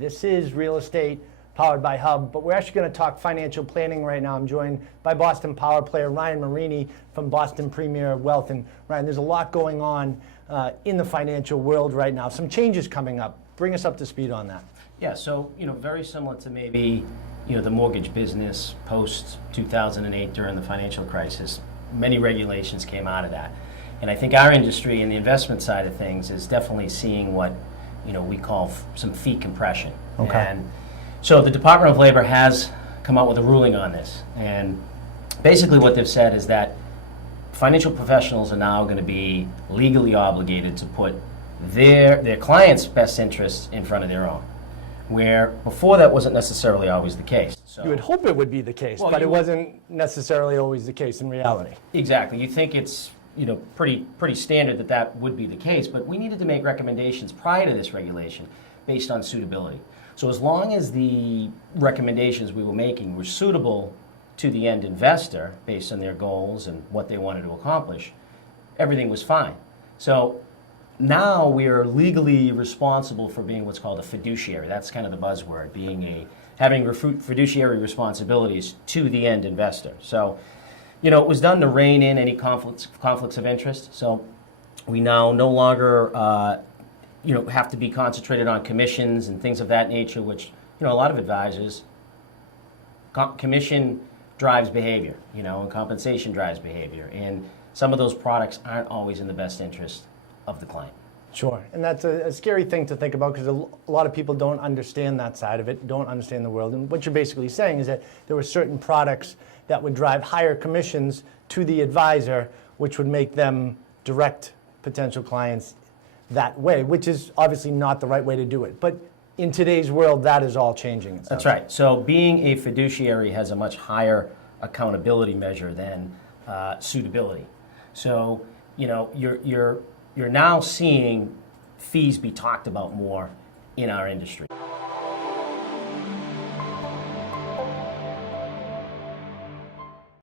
This is Real Estate powered by Hub, but we're actually going to talk financial planning right now. I'm joined by Boston Power player Ryan Marini from Boston Premier Wealth. And Ryan, there's a lot going on in the financial world right now. Some changes coming up. Bring us up to speed on that. Yeah, so very similar to maybe the mortgage business post 2008 during the financial crisis. Many regulations came out of that, and I think our industry and the investment side of things is definitely seeing what we call some fee compression. Okay. And so the Department of Labor has come out with a ruling on this, and basically what they've said is that financial professionals are now going to be legally obligated to put their clients' best interests in front of their own, where before that wasn't necessarily always the case. So, you would hope it would be the case, but it wasn't necessarily always the case in reality. Exactly. You think it's pretty standard that would be the case, but we needed to make recommendations prior to this regulation based on suitability. So as long as the recommendations we were making were suitable to the end investor based on their goals and what they wanted to accomplish, everything was fine. So now we are legally responsible for being what's called a fiduciary. That's kind of the buzzword, having fiduciary responsibilities to the end investor. So, it was done to rein in any conflicts of interest. So we now no longer, have to be concentrated on commissions and things of that nature, which, a lot of advisors, commission drives behavior, and compensation drives behavior. And some of those products aren't always in the best interest of the client. Sure, and that's a scary thing to think about because a lot of people don't understand that side of it, don't understand the world. And what you're basically saying is that there were certain products that would drive higher commissions to the advisor, which would make them direct potential clients that way, which is obviously not the right way to do it. But in today's world, that is all changing. That's right. So being a fiduciary has a much higher accountability measure than suitability. So, you're now seeing fees be talked about more in our industry.